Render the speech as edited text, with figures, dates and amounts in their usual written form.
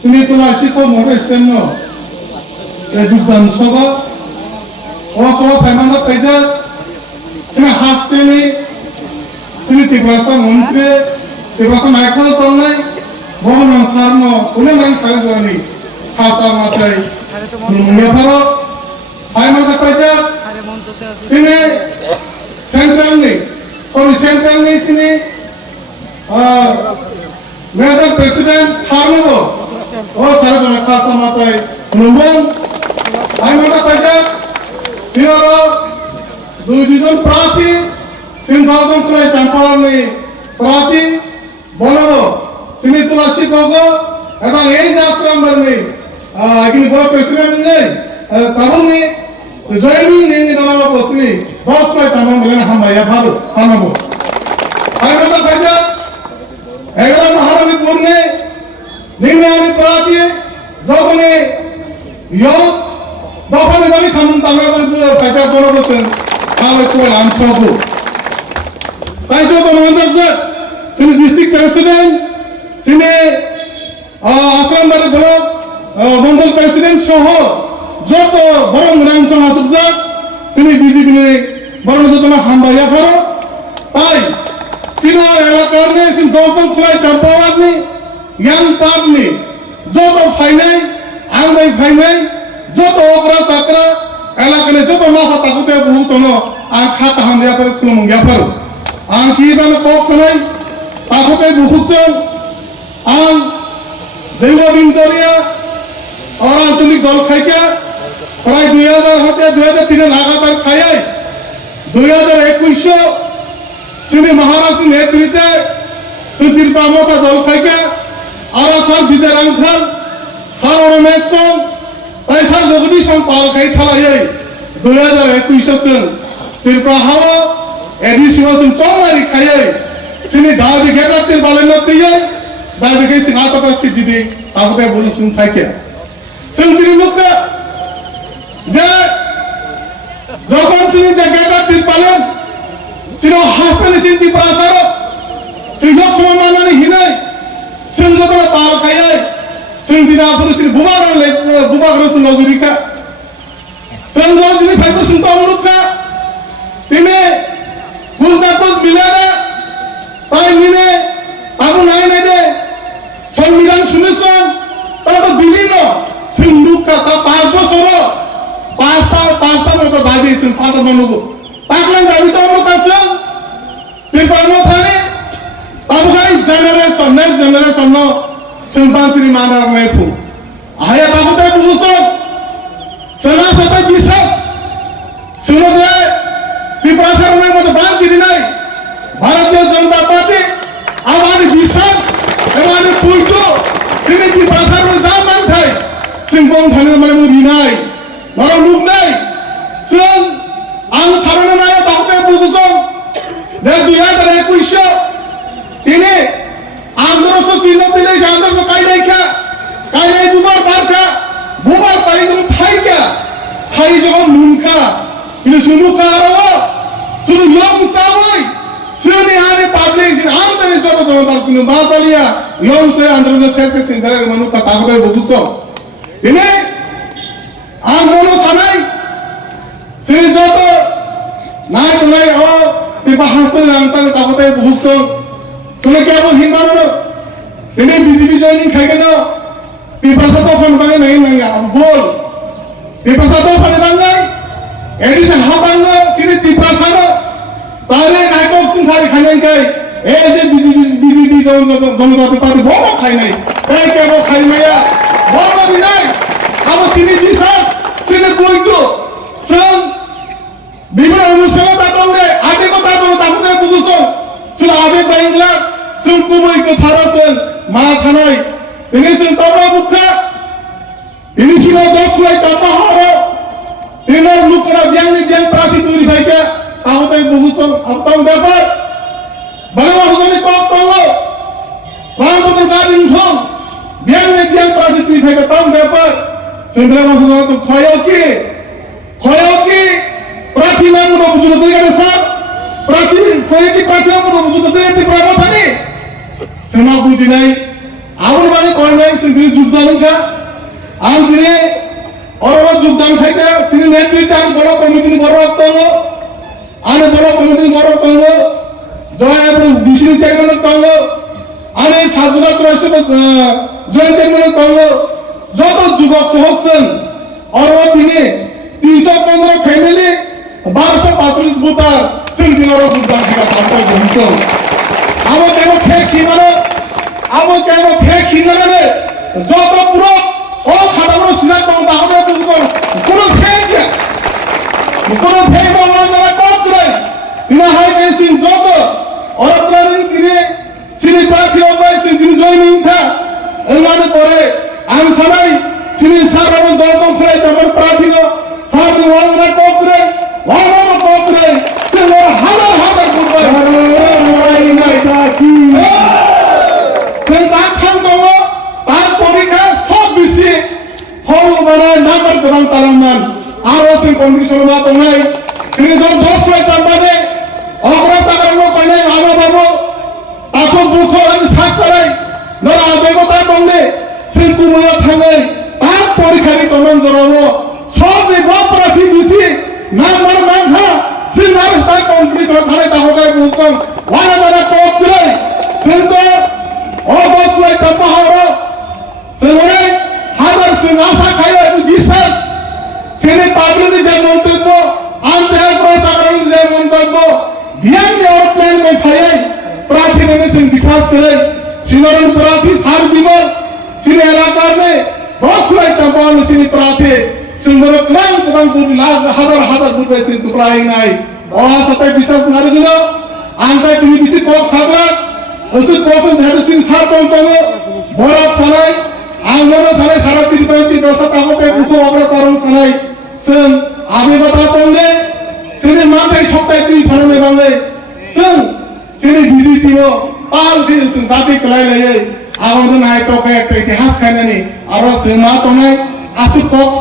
তিনি তোমার শিক্ষক মোটের জন্য যোগদান সভা অসভা ফাইনাল পাইছে তিনি হাসতেনি তিনি ত্রিপুরা মন্ত্রী ত্রিপুরা নায়কল তলনাই ভগবান সার্ন উনি নাই সারি জনি খাতা মাথায় মুনিয়াফার ফাইনাল পাইছে তিনি সেন্ট্রালনি তিনি মেজর প্রেসিডেন্ট সার্ন ও সারি জনি খাতা মাথায় নুবন ফাইনাল পাইছে তিনারা দুজন প্রার্থী 3000 করে চাম্পাওয়ানি প্রার্থী বলবো তিনি তুলসী বাবু এবং এই যে আশ্রম বানি কিন্তু বড় প্রেসিডেন্ট নেই তাবনি জয়নি নেই নামা বসনি বস করে তামন বলেন হামায়া ভালো সানাবো আইনটা কাজা 11 মহারানী পূর্ণে নিম্নে আমি প্রার্থী যখন ইয়ো দফানে আমি সামন তামা বলবো কাজা বড় বসেন তাহলে তো আনসবো তাই তো মহারাজ তিনি ডিস্ট্রিক্ট প্রেসিডেন্ট তিনি আশ্রমবাড়ি ব্লক মন্ডল প্রেসিডেন্ট সহ যত বড় মূল্যাঞ্চল আসুক তিনি বিজেপি বড় যোজনা হামবাইয়া করো তাই সিনার এলাকার নেই দলপল খোলাই চাম্পাওয়াজনি ইয়ান পাবনি যত ফাইনাই আংবাই ফাইনাই যত অগ্রা চাকরা এলাকানে যত মাফা তাকুতে বহুতন আর খাতা হামবাইয়া করে খুলমুঙ্গিয়া করো আং কি জানো কক সময় তাকুতে বহুতন আং দৈবদিন দরিয়া আঞ্চলিক দল খাইকা প্রায় 2000 হতে 2003 লাগাতার খাইয়াই 2021 শ্রী মহারাষ্ট্র নেতৃত্বে সুধীর পামতা দল খাইকা আর সার বিজয় রাংখাল সার রমেশ সং তাই সার লগনি সং পাল খাই থালাই 2021 সন ত্রিপুরা হাওয়া এডিশন চলারি খাইয়াই শ্রী দাবি গেদাতের বালেন দিয়ে দাবি কে সিনাততা সিদ্ধি তাবতে বলিসুন থাকে সেন্দ্রি মুখ যে যখন তিনি জায়গাটা ঠিক পালেন তিনি হাসপাতালে চিন্তি প্রাসার শ্রী লোক সমানানি হিনাই সিংহতলা পাল খাইয়াই সিংদিনা পুরুষ বুবাগ্রস নগরিকা সঙ্গ তিনি ফাইবো সুন্তমরুকা তিনি গুলদাকুল বিলারে তাই নিনে তাবু নাই নাই দে সংবিধান শুনেছেন তারা তো বিভিন্ন সিন্ধুকা তা 5 বছর পাঁচটা মতো দাঁড়িয়েছেন পাঁচটা মানুষ তাকলেন দাবি তো আমার কাছে ত্রিপুরা থানে তাবু গাই জেনারেশন নেক্সট জেনারেশন সিম্পান্সি মানার নেফু আয়া তাবুতে বুঝছো সেনা সাথে বিশ্বাস শুনো যে ত্রিপুরা সরকারের মতো বাঞ্ছি নাই ভারতীয় জনতা পার্টি আমার বিশ্বাস এবার পুইটো তিনি কি ভাষার যা মান খাই সিংপং থানে মানে মুড়ি নাই বড় লোক নাই শুন আং সারানো নাই তাহলে বুঝুন যে 2021 তিনি আন্দোলন চিহ্ন দিলে যে আন্দোলন কাই নাই দুবার পারখা বুবার পারি তুমি খাইকা খাই যখন নুনখা কিন্তু শুনুখা আরো শুধু ইয়ং চাওয়াই শুনি আরে পাবলিক আমদানি যত জনতা শুনে বাসালিয়া ইয়ং সে আন্দোলন শেষ কে সিনধারের মানুষ তা তাগবে বুঝছো তিনি আর মনো সানাই সে যত নাই তোলাই ও তিবা হাসন রামচাল তাগবে বুঝছো শুনে কে বল হিমানো তিনি বিজেপি জয়েনিং খাইকে না তিবা সাতো ফোন বাগে নাই বল তিবা সাতো ফোন বাগে एडिशन हाबांग सिरी तिप्रा सानो सारे नायकों सिंह सारे खाने गए ऐसे बीजेपी जनता पार्टी बहुत खाई नहीं कई क्या वो खाई में या बहुत भी नहीं अब सिरी बिसार सिरी कोई तो सं बिना अनुसार ताकौंगे आगे को ताकौंगे बुझो सुन आगे बाइंगला सुन कुबई को थारा सं माँ खानाई इन्हें सुन तबला बुक्का इन्हें सिरा 10 कुलाई चापा हारो তিনার লোকরা জ্ঞান প্রার্থী তৈরি ভাইকে তাহলে বহুজন আত্ম ব্যাপার বড় হজনে কত হলো রামপদের গাড়ি উঠম জ্ঞান প্রার্থী তৈরি ভাইকে তাম ব্যাপার সেন্দ্রা মাসে তো ক্ষয় কি প্রার্থী নাম বুঝলো তুই গেলে স্যার প্রার্থী কয়েকটি প্রার্থী নাম বুঝলো তুই এতে প্রার্থী সেনা বুঝি নাই আমার মানে কয় নাই সিনি যোগদান কা আম দিনে অরব যোগদান খাইতে সিনি নেতৃত্বে আম বড় কমিটি বড় তঙ্গ আনে বড় কমিটি বড় তঙ্গ জয় বিশিষ্ট চেয়ারম্যান তঙ্গ আনে সাধুনাথ জয়েন্ট চেয়ারম্যান তঙ্গ যত যুবক সহজছেন অরব দিনে 315 ফ্যামিলি 1245 ভোটার সিংদিনর যোগদান থেকে পাঁচটা জড়িত আমার কেন ফেক কি মানে আমার কেন ফেক কি মানে যত পুরো ও খাটানো সিদ্ধান্ত তাহলে কোনো ফেক কোনো ফেক বলা করতে তিনি হাই পেয়েছেন যত অরপ্লানিং তিনি সিনি প্রার্থী অবাই তিনি জয়নিং থা এলানে করে আম সবাই সিনি সাধারণ দল করে যেমন প্রার্থী সামনে ওয়ানরা করতে ওয়ানরা করতে সে হাজার হাজার করবে Orang tanaman, arus yang kondisi rumah tunai, ini jauh dos kue tambahnya, orang tak ada orang pandai, apa baru, aku buku lagi saksarai, nora ada kota tunai, sentuh mulia tangai, tak porikari teman jorowo, soal di bawah perahi bisi, namar mangha, sinar tak kondisi rumah tanai tak hokai bukan, wala ada kau tunai, sentuh, dos kue tambah orang, sentuh, হাজার সিংহাসা খাইলে বিশ্বাস সেনে public যে মন্তব্য আন্তর্জাতিক সাধারণ যে মন্তব্য বিয়ান এয়ারপ্লেন মে খাইয়ে প্রার্থী ने सिंह विश्वास करे सिनरन प्रार्थी सार দিব सिने এলাকার में बहुत खुले चंपाल सिने प्रार्थी सिंगर क्लान तमाम पूरी लाख हजार हजार रुपए सिन टुकराई নাই और सते विश्वास नारे दिनो आंका তিনি বিসি কক সাগরা ওসে কোফন ধারে সিন সার কোন বড় সারাই आंगोना सारे सारा 3.3 वर्ष ताकते बुको अग्रचारण साराई जों आबेगता तंगे जोंनि माथाय सप्ताह 2 फारने बांगे जों जोंनि बिजेपिओ पाल जों जाति कलायलायै आगोन नायटक एक इतिहास खायनानि आरो जों मा तंनाय आसु कक